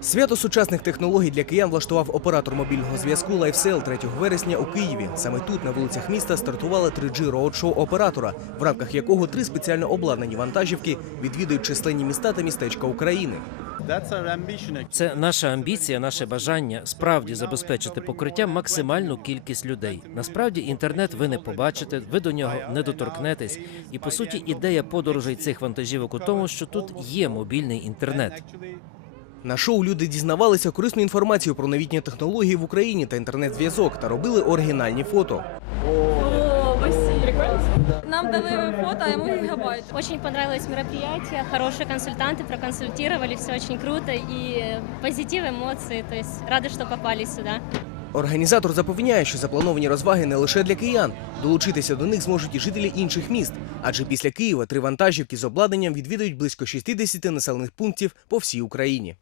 Свято сучасних технологій для киян влаштував оператор мобільного зв'язку LifeSell 3 вересня у Києві. Саме тут, на вулицях міста, стартувала 3G роудшоу оператора, в рамках якого три спеціально обладнані вантажівки відвідують численні міста та містечка України. Це наша амбіція, наше бажання справді забезпечити покриттям максимальну кількість людей. Насправді інтернет ви не побачите, ви до нього не доторкнетесь. І по суті, ідея подорожей цих вантажівок у тому, що тут є мобільний інтернет. Actually, На шоу люди дізнавалися корисну інформацію про новітні технології в Україні та інтернет-зв'язок та робили оригінальні фото. О, спасибо. Прикольно. Нам дали фото, а ему гигабайт. Очень понравилось мероприятие, хорошие консультанты проконсультировали, все очень круто и позитив, эмоции, то есть рады, что попали сюда. Організатор запевняє, що заплановані розваги не лише для киян. Долучитися до них зможуть і жителі інших міст. Адже після Києва три вантажівки з обладнанням відвідують близько 60 населених пунктів по всій Україні.